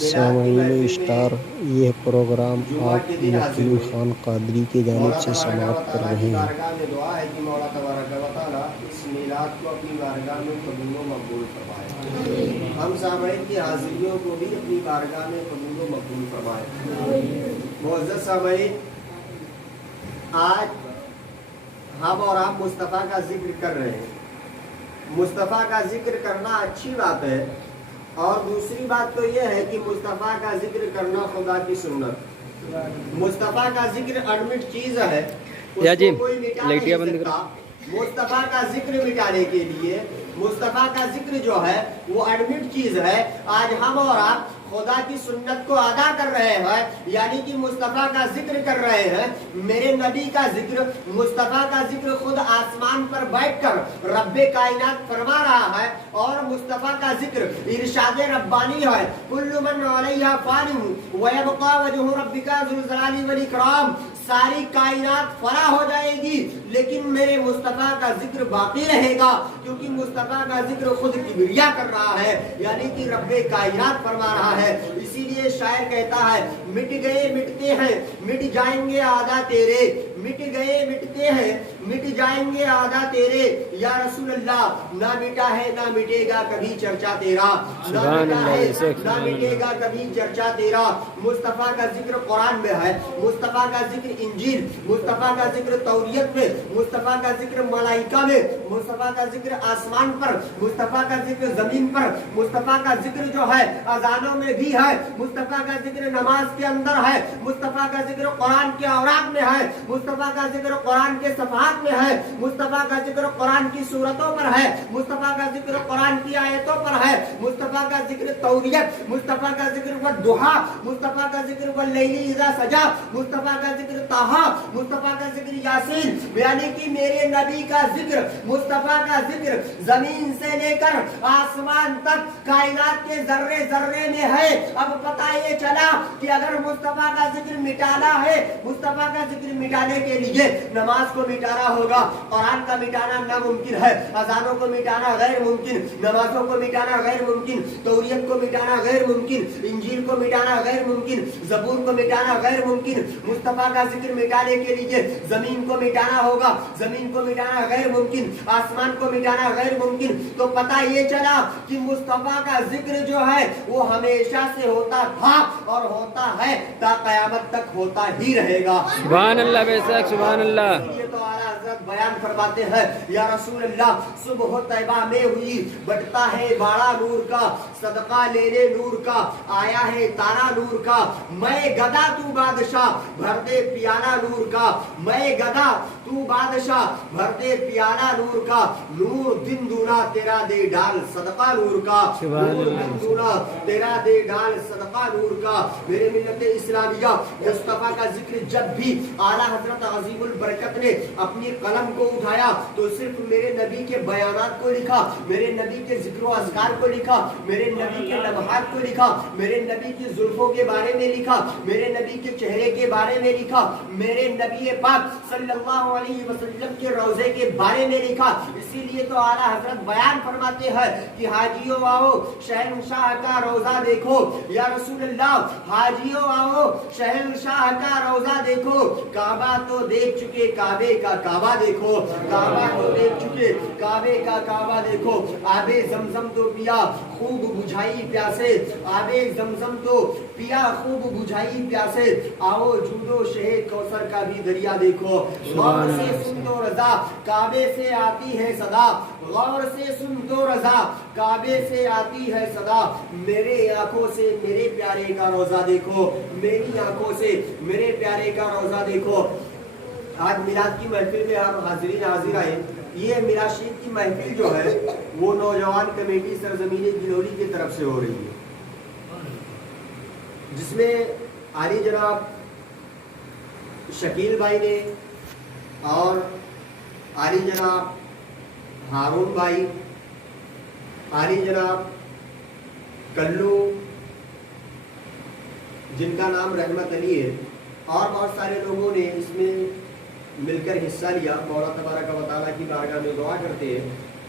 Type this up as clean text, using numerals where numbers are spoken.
سامعین اسٹار، یہ پروگرام آپ مکی خان قادری کی جانب سے سماعت کر رہے ہیں۔ دعا ہے کہ مولا تبارک و تعالیٰ اس میلاد کو اپنی بارگاہ میں قبول و مقبول فرمائے، ہم سامعین کی حاضریوں کو بھی اپنی بارگاہ میں قبول و مقبول فرمائے۔ معزز سامعین، آج ہم اور آپ مصطفیٰ کا ذکر کر رہے ہیں۔ مصطفیٰ کا ذکر کرنا اچھی بات ہے، اور دوسری بات تو یہ ہے کہ مصطفیٰ کا ذکر کرنا خدا کی سنت۔ مصطفیٰ کا ذکر ایڈمٹ چیز ہے، اس کو کوئی مٹا نہیں سکتا۔ مصطفیٰ کا ذکر مٹانے کے لیے مصطفیٰ کا ذکر جو ہے وہ ایڈمٹ چیز ہے۔ آج ہم اور آپ خدا کی سنت کو ادا کر رہے ہیں، یعنی کہ مصطفیٰ کا ذکر کر رہے ہیں۔ میرے نبی کا ذکر، مصطفیٰ کا ذکر خود آسمان پر بیٹھ کر رب کائنات فرما رہا ہے، اور مصطفیٰ کا ذکر ارشاد ربانی ہے۔ کل من علیہا فان ویبقى وجہ ربک ذو الجلال والاکرام۔ ساری کائنات فنا ہو جائے گی لیکن میرے مصطفیٰ کا ذکر باقی رہے گا، کیونکہ مصطفیٰ کا ذکر خود کبریا کر رہا ہے، یعنی کہ رب کائنات فرما رہا ہے۔ اسی لیے شاعر کہتا ہے، مٹ گئے مٹتے ہیں مٹ جائیں گے آدھا تیرے، مٹ گئے مٹتے ہیں مٹ جائیں گے آدھا تیرے، یا رسول اللہ نہ مٹا ہے نہ مٹے گا کبھی چرچا تیرا، نہ مٹا ہے نہ مٹے گا کبھی چرچا تیرا۔ مصطفیٰ کا ذکر قرآن میں ہے، مصطفیٰ کا ذکر انجیل، مصطفیٰ کا ذکر توریت میں، مصطفیٰ کا ذکر ملائکہ میں، مصطفیٰ کا ذکر آسمان پر، مصطفیٰ کا ذکر زمین پر، مصطفیٰ کا ذکر جو ہے اذانوں میں بھی ہے، مصطفیٰ کا ذکر نماز کے اندر ہے، مصطفیٰ کا ذکر قرآن کے اوراق میں ہے، مصطفیٰ کا ذکر قرآن کے صفحات میں ہے، مصطفیٰ کا ذکر قرآن کی سورتوں پر ہے، مصطفیٰ کا ذکر قرآن کی آیتوں پر ہے، مصطفیٰ کا ذکر توریت، مصطفیٰ کا ذکر والضحیٰ، مصطفیٰ کا ذکر واللیل اذا سجا، مصطفیٰ کا ذکر طٰہٰ، مصطفیٰ کا ذکر یاسین، یعنی کہ میرے نبی کا ذکر، مصطفیٰ کا ذکر زمین سے لے کر آسمان تک کائنات کے ذرے ذرے میں ہے۔ اب پتہ یہ چلا کہ اگر مصطفیٰ کا ذکر مٹانا ہے، مصطفیٰ کا ذکر مٹانے کے لیے نماز کو مٹانا ہوگا، قرآن کا مٹانا ناممکن ہے، اذانوں کو مٹانا غیر ممکن، نمازوں کو مٹانا غیر ممکن، توریت کو مٹانا غیر ممکن، انجیل کو مٹانا غیر ممکن، زبور کو مٹانا غیر ممکن۔ مصطفیٰ کا ذکر مٹانے کے لیے زمین کو مٹانا ہوگا، زمین کو مٹانا غیر ممکن، آسمان کو مٹانا غیر ممکن۔ تو پتہ یہ چلا کہ مصطفیٰ کا ذکر جو ہے وہ ہمیشہ سے ہوتا تھا اور ہوتا ہے، تا قیامت تک ہوتا ہی رہے گا۔ سبحان اللہ بے شک، سبحان اللہ۔ یہ تو اعلیٰ حضرت بیان فرماتے ہیں، یا رسول اللہ صبح طیبہ میں ہوئی بٹتا ہے باڑا نور کا، صدقہ لینے نور کا، آیا ہے تارا نور کا، میں گدا تو بادشاہ بھر دے پیالہ نور کا، میں گدا تو بادشاہ بھر دے پیالہ نور کا، نور دن دونا تیرا دے ڈال صدقہ نور کا، نور دن دونا تیرا دے ڈال صدقہ نور کا۔ میرے ملت اسلامیہ، مصطفیٰ کا ذکر جب بھی اعلیٰ حضرت عظیم البرکت نے اپنی قلم کو اٹھایا تو صرف میرے نبی کے بیانات کو لکھا، میرے نبی کے ذکر و اذکار کو لکھا، میرے نبی کے لمحات کو لکھا، میرے نبی کی زلفوں کے بارے میں لکھا، میرے نبی کے چہرے کے بارے میں لکھا، میرے نبی پاک صلی اللہ علیہ وسلم کے روضے کے بارے میں لکھا۔ اسی لیے تو اعلیٰ حضرت بیان فرماتے ہیں کہ حاجیوں آؤ شہنشاہ کا روضہ دیکھو، یا رسول اللہ حاجیوں آؤ شہنشاہ کا روضہ دیکھو، کعبہ تو دیکھ چکے کعبے کا کعبہ دیکھو، کعبہ تو دیکھ چکے کعبے کا کعبہ دیکھو، آب زمزم تو پیا خوب بجھائی پیاسے، آب زمزم تو پیا خوب بجھائی پیاسے، آؤ جودو شہد کوثر کا بھی دریا دیکھو، غور سے سن تو رضا کعبے سے آتی ہے صدا، غور سے سن تو رضا کعبے سے آتی ہے صدا، میرے آنکھوں سے میرے پیارے کا روضہ دیکھو، میری آنکھوں سے میرے پیارے کا روضہ دیکھو۔ آج میلاد کی محفل میں ہم حاضرین حاضر آئے۔ یہ میلاد شریف کی محفل جو ہے وہ نوجوان کمیٹی سرزمین گلوری کی طرف سے ہو رہی ہے، جس میں عالی جناب شکیل بھائی نے اور عالی جناب ہارون بھائی، عالی جناب کلو جن کا نام رحمت علی ہے، اور بہت سارے لوگوں نے اس میں مل کر حصہ لیا۔ مولا تبارک و تعالیٰ کی بارگاہ میں دعا کرتے ہیں